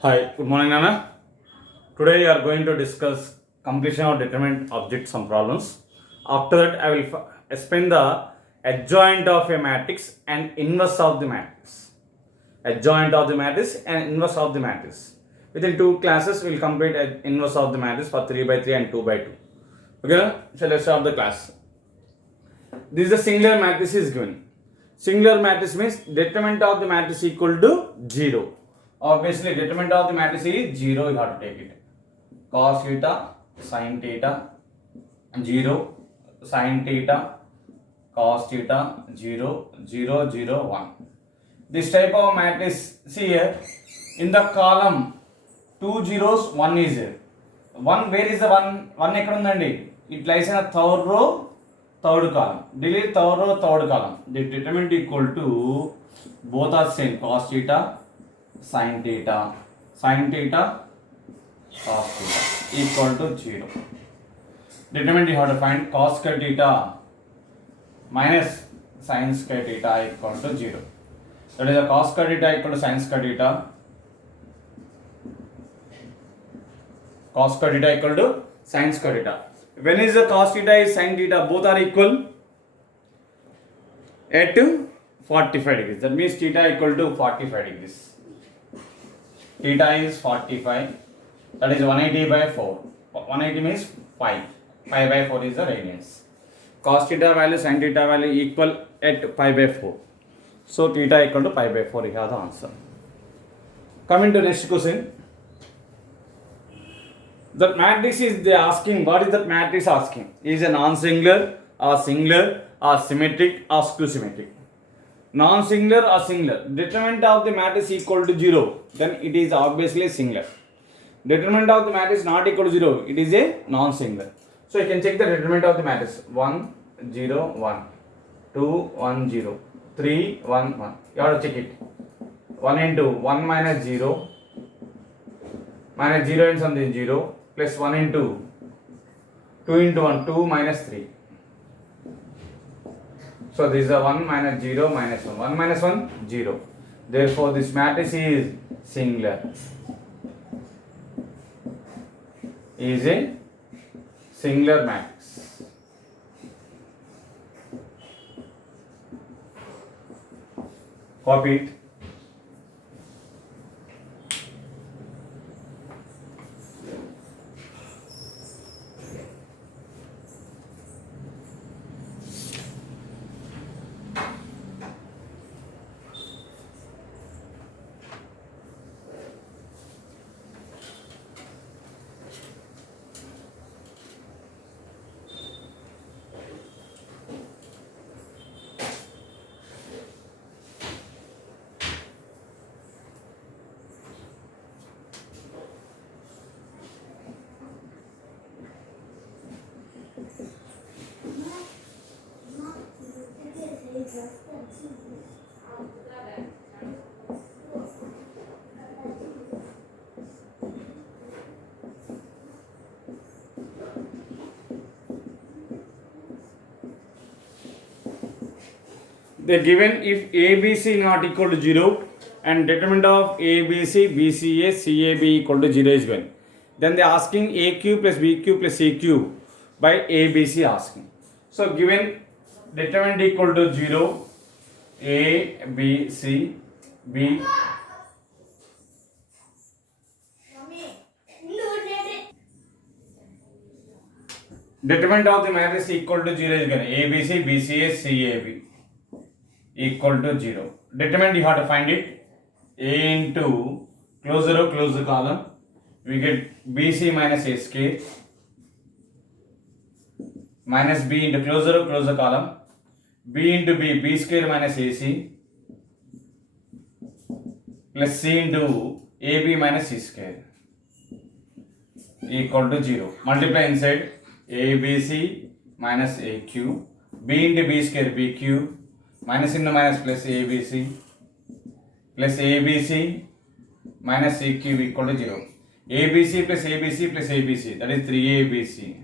Hi, good morning, Nana. Today we are going to discuss completion of determined object some problems. After that, I will explain the adjoint of a matrix and inverse of the matrix. Adjoint of the matrix and inverse of the matrix. Within two classes, we will complete inverse of the matrix for 3 by 3 and 2 by 2. Okay, so let's start the class. This is the singular matrix is given. Singular matrix means determinant of the matrix equal to 0. Obviously, determinant of the matrix is 0, you have to take it. Cos theta, sin theta, 0, sin theta, cos theta, 0, 0, 0, 1. This type of matrix, see here, in the column, 2 zeros, 1 is here. 1, where is the 1? 1 ekkada undandi? It lies in a third row, third column. Delete third row, third column. The determinant equal to, both are same, cos theta, sin theta, cos theta equal to 0. Determinant you have to find cos square theta minus sin square theta equal to 0. That is a cos square theta equal to sin square theta. Cos square theta equal to sin square theta. When is the cos theta is sin theta, both are equal at 45 degrees. That means theta equal to 45 degrees. Theta is 45. That is 180 by 4. 180 means 5. 5 by 4 is the radians. Cos theta value, sin theta value equal at pi by 4. So theta equal to pi by 4. You have the answer. Coming to next question. That matrix is they asking, what is that matrix asking? Is a non-singular or singular or symmetric or skew symmetric? Non-singular or singular. Determinant of the matrix equal to 0. Then it is obviously singular. Determinant of the matrix not equal to 0. It is a non-singular. So you can check the determinant of the matrix. 1, 0, 1. 2, 1, 0. 3, 1, 1. You have to check it. 1 into 1 minus 0. Minus 0 and something 0. Plus 1 into 2 into 1. 2 minus 3. So this is a 1 minus 0 minus 1. 1 minus 1, 0. Therefore this matrix is singular. Is a singular matrix. Copy it. They given if ABC not equal to 0 and determinant of ABC, BCA, CAB equal to 0 is given. Then they are asking AQ plus BQ plus CQ by ABC asking. So given determinant equal to 0, A, B, C, B. Determinant of the matrix equal to 0 is given. ABC, BCA, CAB equal to 0. Determinant you have to find it. A into close row, close the column. We get BC minus A square minus B into close row, close the column. B into B, B square minus AC plus C into AB minus C square equal to 0. Multiply inside ABC minus AQ, B into B square BQ, minus into minus plus ABC plus ABC minus CQ equal to 0. ABC plus ABC plus ABC, that is 3ABC.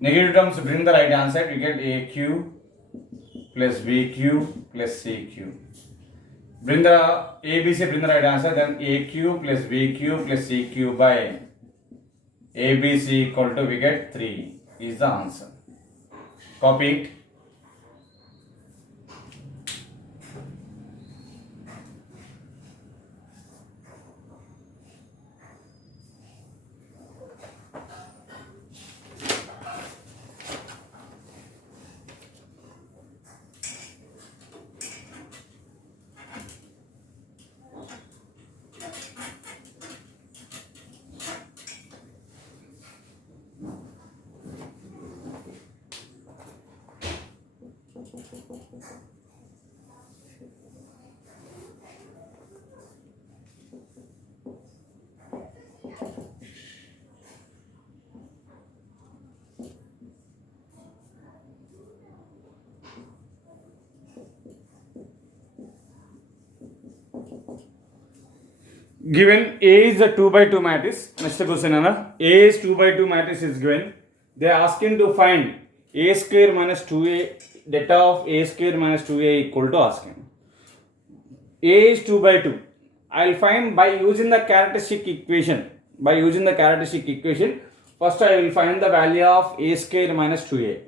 Negative terms bring the right answer, you get AQ plus BQ plus CQ. Bring the ABC, bring the right answer. Then A cube plus B cube plus C cube by ABC equal to, we get 3 is the answer. Copy it. Given A is a 2 by 2 matrix. Next question, Anna. A is 2 by 2 matrix is given. They are asking to find A square minus 2A, delta of A square minus 2A equal to asking. A is 2 by 2. I will find by using the characteristic equation. First I will find the value of A square minus 2A.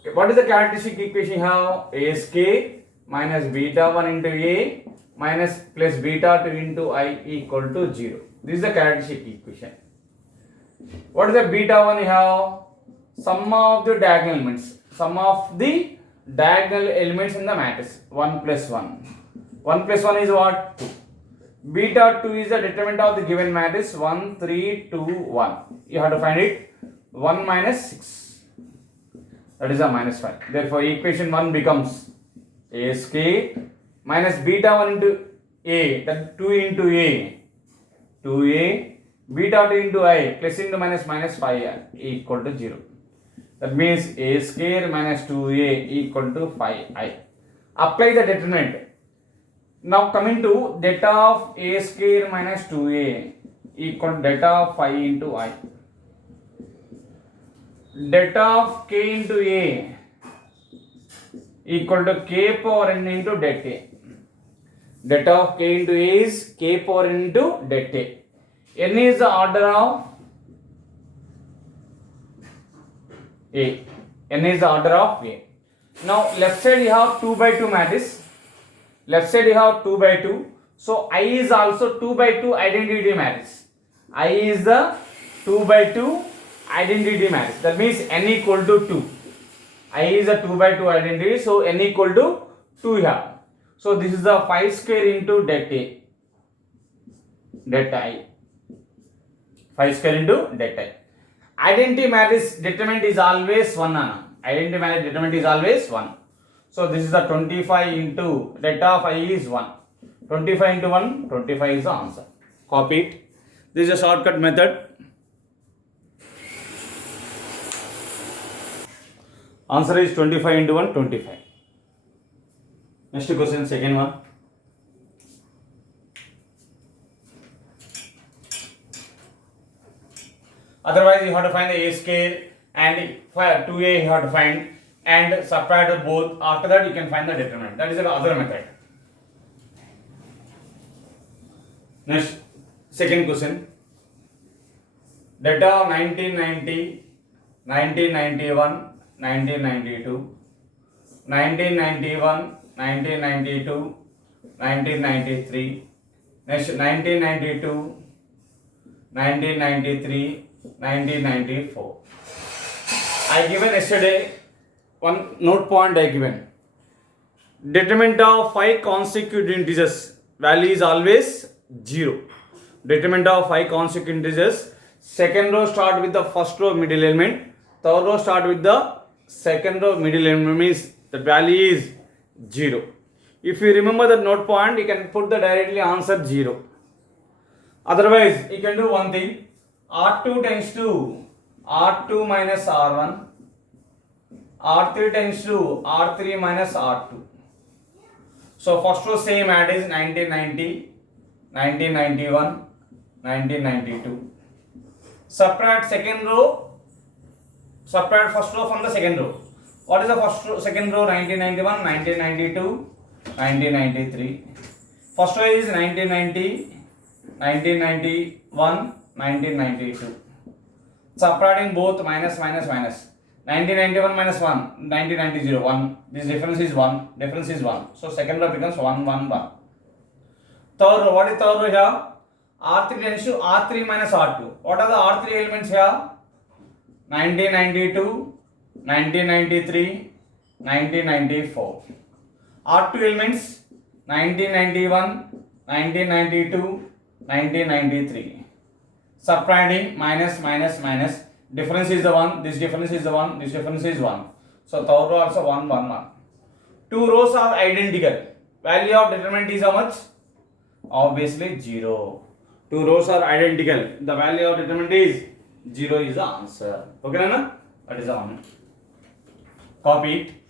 Okay, what is the characteristic equation here? A square minus beta 1 into A minus plus beta 2 into I equal to 0. This is the characteristic equation. What is the beta 1 here? Sum of the diagonal elements. Sum of the diagonal elements in the matrix. 1 plus 1. 1 plus 1 is what? 2. Beta 2 is the determinant of the given matrix. 1, 3, 2, 1. You have to find it. 1 minus 6. That is a minus 5. Therefore, equation 1 becomes A square minus beta 1 into A, that 2 into A, 2A, beta 2 into I, plus into minus 5 equal to 0. That means A square minus 2A equal to 5I. Apply the determinant. Now coming to delta of A square minus 2A equal to delta of 5 into I. Delta of K into A equal to K power n into det A. Delta of K into A is K power n into det A. N is the order of A. N is the order of A. Now left side you have 2 by 2 matrix. Left side you have 2 by 2. So I is also 2 by 2 identity matrix. I is the 2 by 2 identity matrix. That means n equal to 2. I is a 2 by 2 identity. So n equal to 2 here. So this is the 5 square into det A. Det I. 5 square into det I. Identity matrix determinant is always 1. Identity matrix determinant is always 1. So this is the 25 into delta of I is 1. 25 into 1, 25 is the answer. Copy it. This is a shortcut method. Answer is 25 into 1, 25. Next question, second one. Otherwise, you have to find the A scale and 2A you have to find and subtract both. After that, you can find the determinant. That is the other method. Next, second question. Data of 1990, 1991, 1992, 1991, 1992, 1993, next 1992, 1993, 1994. I given yesterday one note point I given. Determinant of 5 consecutive integers value is always 0. Determinant of 5 consecutive integers. Second row start with the first row middle element. Third row start with the second row middle element, means the value is 0. If you remember the note point, you can put the directly answer 0. Otherwise, you can do one thing. R2 tends to R2 minus R1. R3 tends to R3 minus R2. So first row same add is 1990, 1991, 1992. Subtract second row. Subtract first row from the second row. What is the first row, second row? 1991, 1992, 1993. First one is 1990, 1991, 1992. Subtracting both minus minus minus. 1991 minus 1, 1990 1. This difference is 1. Difference is 1. So second row becomes 1 1 1. Third row. What is third row here? R3 tends to R3 minus R2. What are the R3 elements here? 1992, 1993, 1994. R2 elements 1991, 1992, 1993. Subtracting minus minus minus. Difference is the 1. This difference is the 1. This difference is 1. So third row also 1 1 1. Two rows are identical. Value of determinant is how much? Obviously 0. Two rows are identical. The value of determinant is 0 is the answer. Okay, Nana? That is the one. Copy it.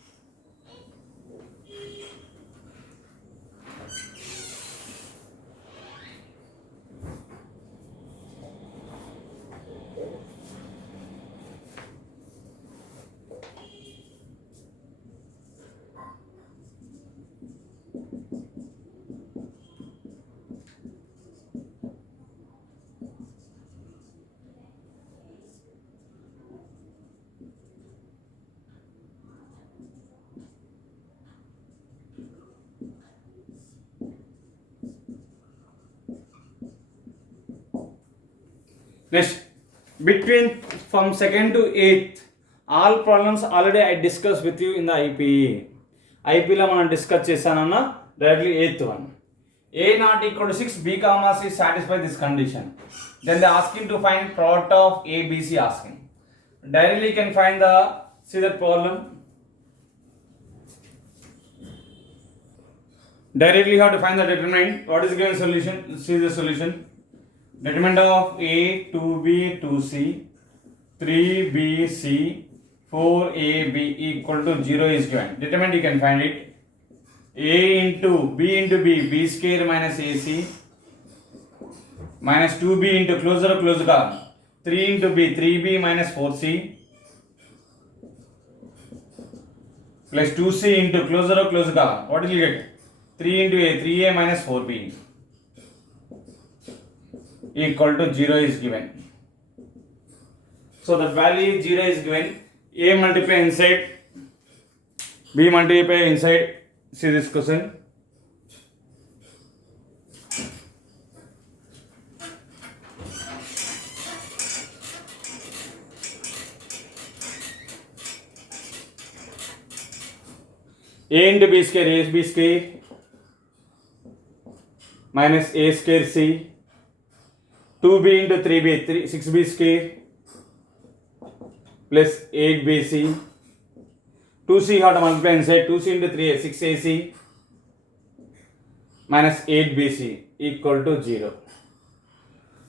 Next, between from second to eighth, all problems already I discussed with you in the IPE. IPE lo మనం discuss చేశానన్న directly eighth one. A not equal to 6, B comma C satisfy this condition. Then they asking to find product of A, B, C asking. Directly you can find the, see that problem. Directly you have to find the determinant. What is the given solution? See the solution. Determinant of A, 2B, 2C, 3BC, 4AB equal to 0 is given. Determinant you can find it. A into B, B square minus AC minus 2B into closer closer 3 into B, 3B minus 4C plus 2C into closer closer. What will you get? 3 into A, 3A minus 4B equal to 0 is given. So the value 0 is given. A multiply inside, B multiply inside. See this question. A into B square, A is B square minus A square C, 2B into 3B, 6B square plus 8BC, 2C how to multiply inside, 2C into 3A, 6AC minus 8BC equal to 0.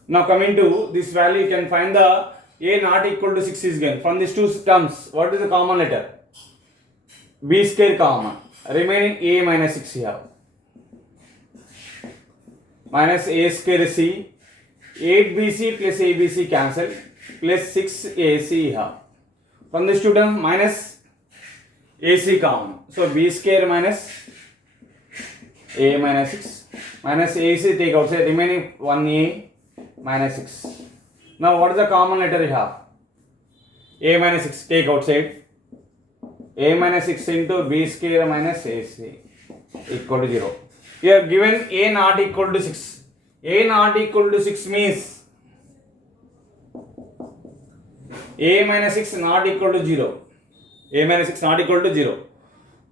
Now coming to this value, you can find the A not equal to 6 is given. From these two terms, what is the common letter? B square common. Remaining A minus 6 here. Minus A square C. 8BC plus ABC cancel. Plus 6AC here. From this two terms, minus AC common. So B square minus A minus 6. Minus AC take outside. Remaining 1A minus 6. Now what is the common letter you have? A minus 6 take outside. A minus 6 into B square minus AC equal to 0. Here given A not equal to 6. A not equal to 6 means A minus 6 not equal to 0. A minus 6 not equal to 0.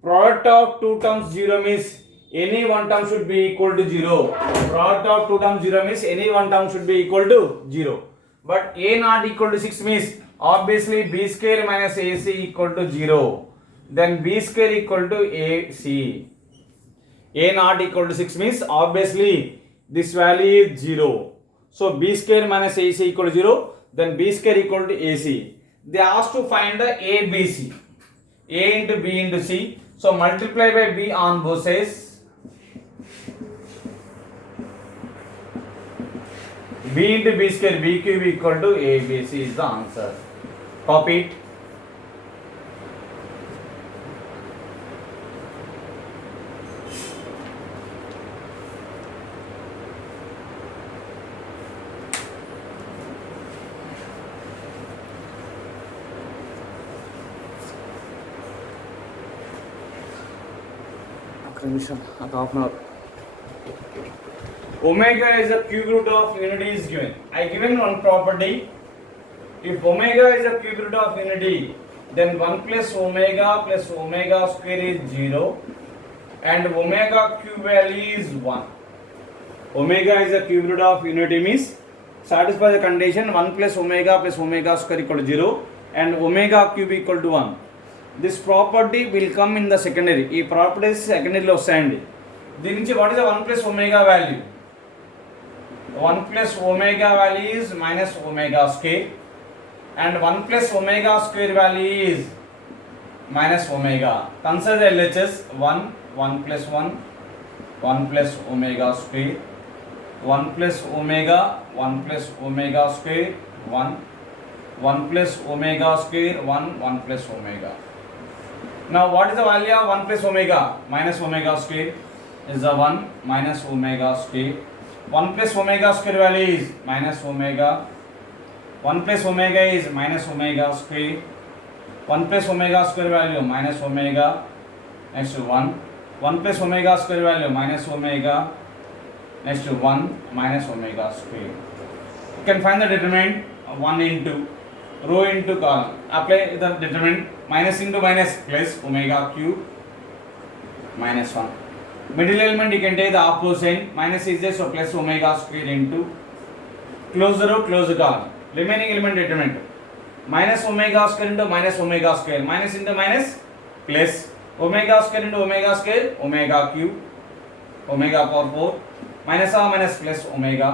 Product of two terms 0 means any one term should be equal to 0. Product of two terms 0 means any one term should be equal to 0. But A not equal to 6 means obviously B square minus AC equal to 0. Then B square equal to AC. A not equal to 6 means obviously this value is 0. So B square minus AC equal to 0. Then B square equal to AC. They asked to find the ABC. A into B into C. So multiply by B on both sides. B into B square, B cube equal to ABC is the answer. Copy it. నిమిషం ఒక half an hour. Omega is a cube root of unity is given. I given one property. If omega is a cube root of unity, then 1 plus omega square is 0 and omega cube value is 1. Omega is a cube root of unity means satisfy the condition 1 plus omega square equal to 0 and omega cube equal to 1. This property will come in the secondary. ఈ properties సెకండరీలో వస్తాయండి. దీని నుంచి what is the 1 plus omega value? 1 plus omega value is minus omega square and 1 plus omega square value is minus omega. Consider LHS 1 plus 1 plus omega square, 1 plus omega square 1 plus omega square 1 plus omega. Now what is the value of 1 plus omega? Minus omega square is the 1 minus omega square. 1 plus omega square value is minus omega. 1 plus omega is minus omega square. 1 plus omega square value minus omega. Next to 1. 1 plus omega square value minus omega. Next to 1 minus omega square. You can find the determinant 1 into row into column. Apply the determinant minus into minus plus omega cube minus 1. Middle element you can take the opposite sign. Minus is there, so plus omega square into close the row, close the column. Remaining element determinant minus omega square into minus omega square. Minus into minus plus omega square into omega square. Omega cube omega power 4 minus or minus plus omega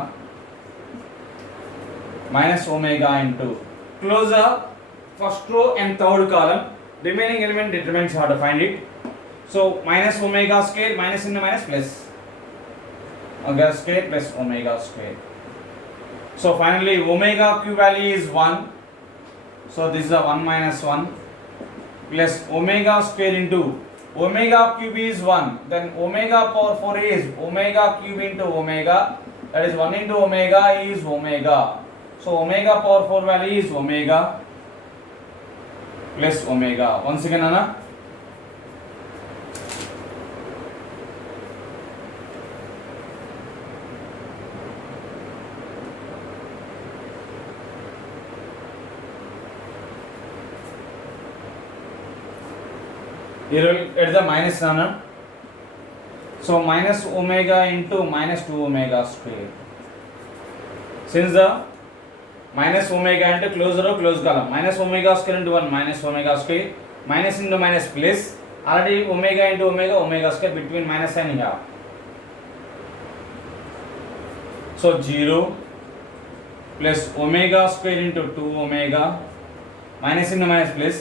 minus omega into close the first row and third column. Remaining element determinants how to find it. So minus omega square minus into minus plus omega square plus omega square. So finally omega cube value is 1. So this is a 1 minus 1 plus omega square into omega cube is 1. Then omega power 4 is omega cube into omega. That is 1 into omega is omega. So omega power 4 value is omega plus omega. Once again, Anna. Here will get the minus, Anna. So minus omega into minus 2 omega square. Since the minus omega into close row, close column. Minus omega square into 1 minus omega square. Minus into minus plus. Already omega into omega square between minus and here. So 0 plus omega square into 2 omega minus into minus plus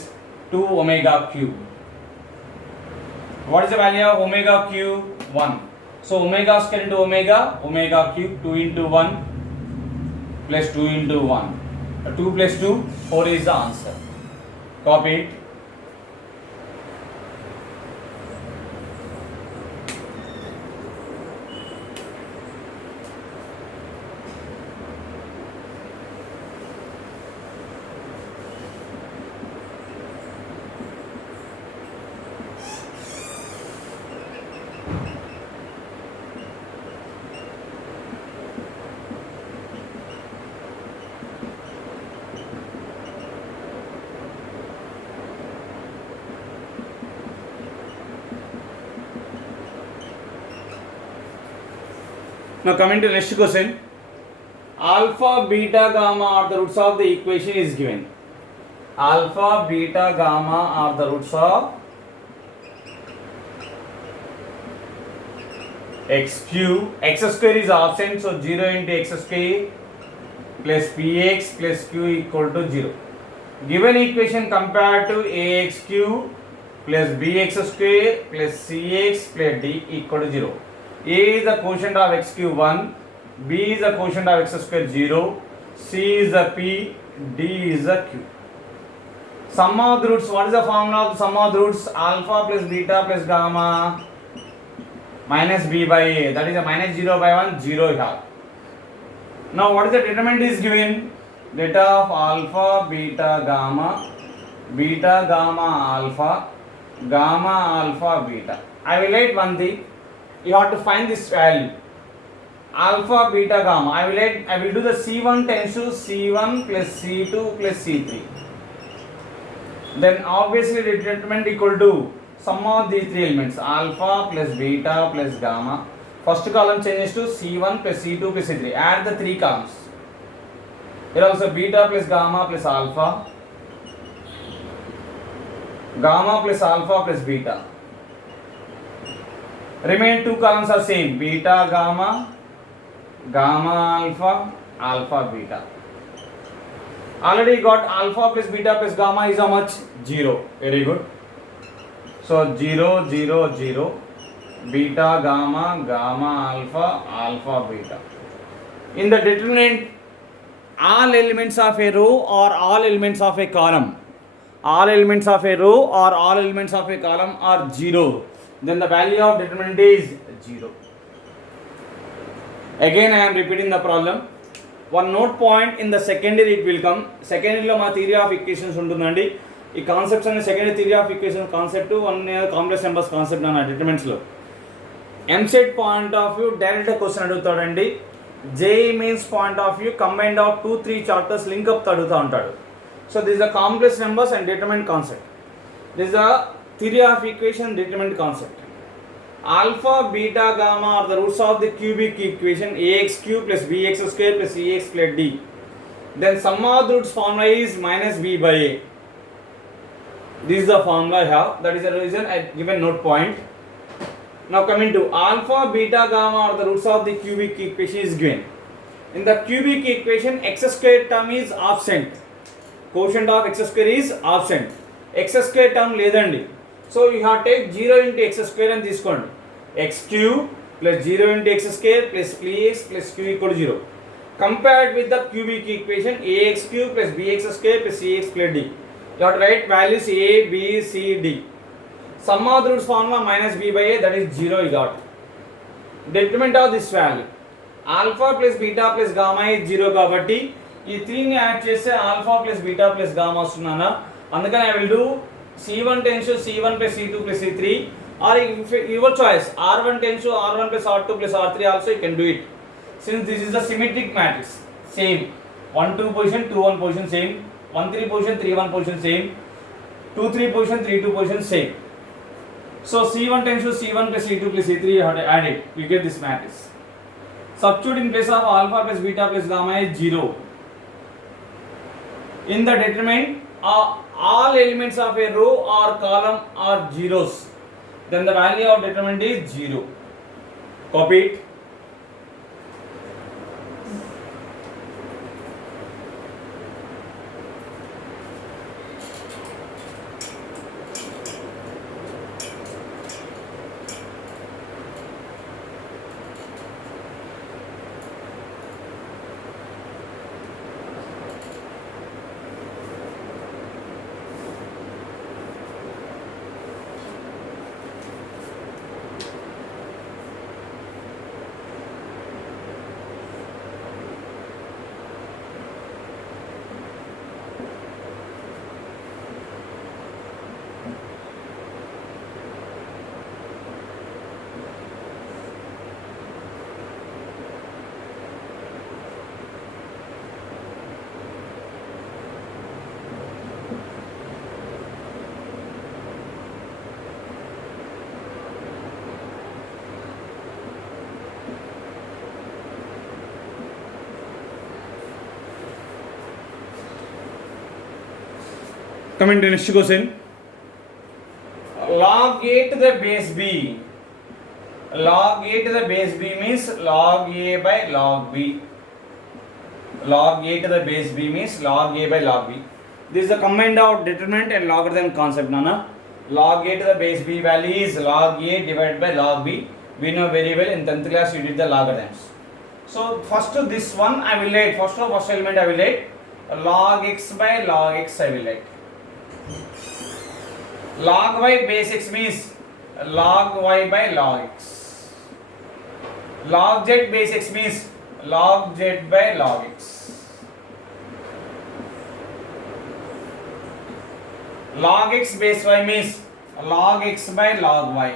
2 omega cube. What is the value of omega cube? 1. So omega square into omega cube 2 into 1 plus 2 into 1. 2 plus 2, 4 is the answer. Copy it. Now coming to next question. Alpha, beta, gamma are the roots of the equation is given. Alpha, beta, gamma are the roots of x cube. X square is absent, so 0 into x square plus px plus q equal to 0. Given equation compared to ax cube plus bx square plus cx plus d equal to 0. A is the quotient of x cube 1, b is the quotient of x square 0, c is the p, d is the q. Sum of the roots, what is the formula of the sum of the roots? Alpha plus beta plus gamma minus b by a, that is a minus 0 by 1, 0 here. Now what is the determinant is given? Data of alpha, beta, gamma alpha, gamma alpha, beta. I will write one thing. You have to find this value. Alpha, beta, gamma. I will do the C1 tends to C1 plus C2 plus C3. Then obviously determinant equal to sum of these three elements. Alpha plus beta plus gamma. First column changes to C1 plus C2 plus C3. Add the three columns. Here also beta plus gamma plus alpha. Gamma plus alpha plus beta. Remaining two columns are same. Beta, gamma, gamma, alpha, alpha, beta. Already got alpha plus beta plus gamma is how much? 0. Very good. So 0, 0, 0. Beta, gamma, gamma, alpha, alpha, beta. In the determinant, all elements of a row or all elements of a column. All elements of a row or all elements of a column are 0. Then the value of determinant is 0. Again I am repeating the problem. One note point in the secondary it will come. Secondary lo ma theory of equations untundandi. ఈ concepts అనే secondary theory of equation concept one complex numbers concept అన్న డిటర్మినెంట్స్లో EAMCET point of view డైరెక్ట్గా question అడుగుతాడండి. JEE mains point of view combined of 2-3 chapters link up అడుగుతూ ఉంటాడు. So this the complex numbers and determinant concept. This the theory of equation determinant concept. Alpha, beta, gamma are the roots of the cubic equation ax cube plus bx square plus cx plus d. Then sum of the roots formula is minus b by a. This is the formula I have. That is the reason I given note point. Now coming to alpha, beta, gamma are the roots of the cubic equation is given. In the cubic equation x square term is absent. Quotient of x square is absent. X square term లేదండి. So you have to take 0 into x square and తీసుకోండి. X cube plus 0 into x square plus px plus q equal to 0. Compared with the cubic equation ax cube plus bx square plus cx plus d. You have to write values a, b, c, d. Sum of the roots formula minus b by a, that is 0 you got. Determinant of this value. Alpha plus beta plus gamma is 0 కాబట్టి ఈ 3 ని add చేస్తే alpha plus beta plus gamma వస్తున్నానా. అందుకని I will do C1 tends to C1 plus C2 plus C3, or if your choice R1 tends to R1 plus R2 plus R3 also you can do it. Since this is the symmetric matrix, same 1-2 position, 2-1 position same, 1-3 position, 3-1 position same, 2-3 position, 3-2 position same. So C1 tends to C1 plus C2 plus C3, you have to add it, you get this matrix. Substitute in place of alpha plus beta plus gamma is 0. In the determinant, all elements of a row or column are zeros. Then the value of determinant is 0. Copy it. Coming to next question. Log a to the base b. Log a to the base b means log a by log b. Log a to the base b means log a by log b. This is the combined of determinant and logarithm concept, Nana. Log a to the base b value is log a divided by log b. We know very well in 10th class you did the logarithms. So first to this one I will write, first element I will write log x by log x I will write. Log y base x means log y by log x. Log z base x means log z by log x. Log x base y means log x by log y.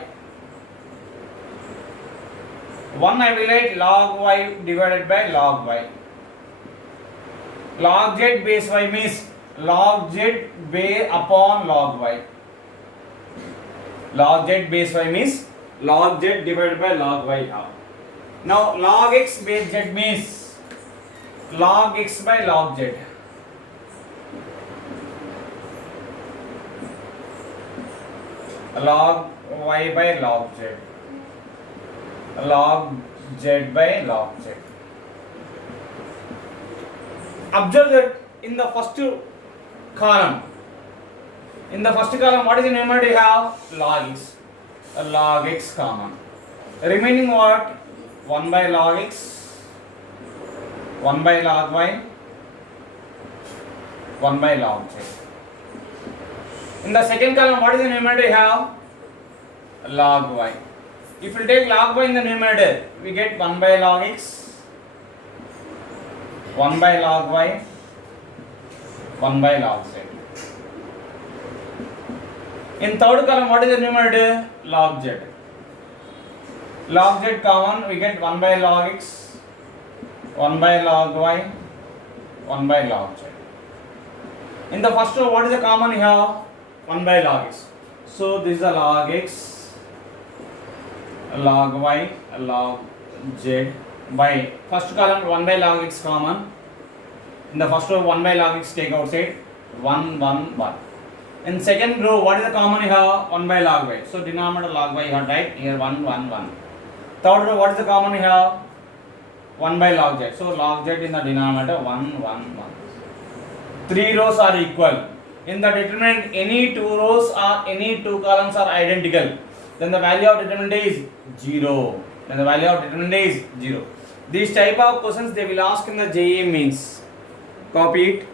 1 I will write log y divided by log y. Log z base y means log z base upon log y. Log z base y means log z divided by log y. Now log x base z means log x by log z. Log y by log z. Log z by log z. Observe that in the first column, what is the numerator you have? Log x. Log x common. Remaining what? 1 by log x, 1 by log y, 1 by log z. In the second column, what is the numerator you have? Log y. If you take log y in the numerator, we get 1 by log x, 1 by log y, 1 by log z. In third column, what is the numerator? Log z. Log z common, we get 1 by log x, 1 by log y, 1 by log z. In the first row, what is the common you have? 1 by log x. So this is a log x, log y, log z by first column 1 by log x common. In the first row 1 by log x take outside 1 1 1. In second row what is the common you have? 1 by log y. So denominator log y you have right here 1 1 1. Third row what is the common you have? 1 by log z. So log z in the denominator 1 1 1. Three rows are equal. In the determinant any two rows or any two columns are identical, then the value of determinant is 0. Then the value of determinant is 0. These type of questions they will ask in the JEE means. Copy it.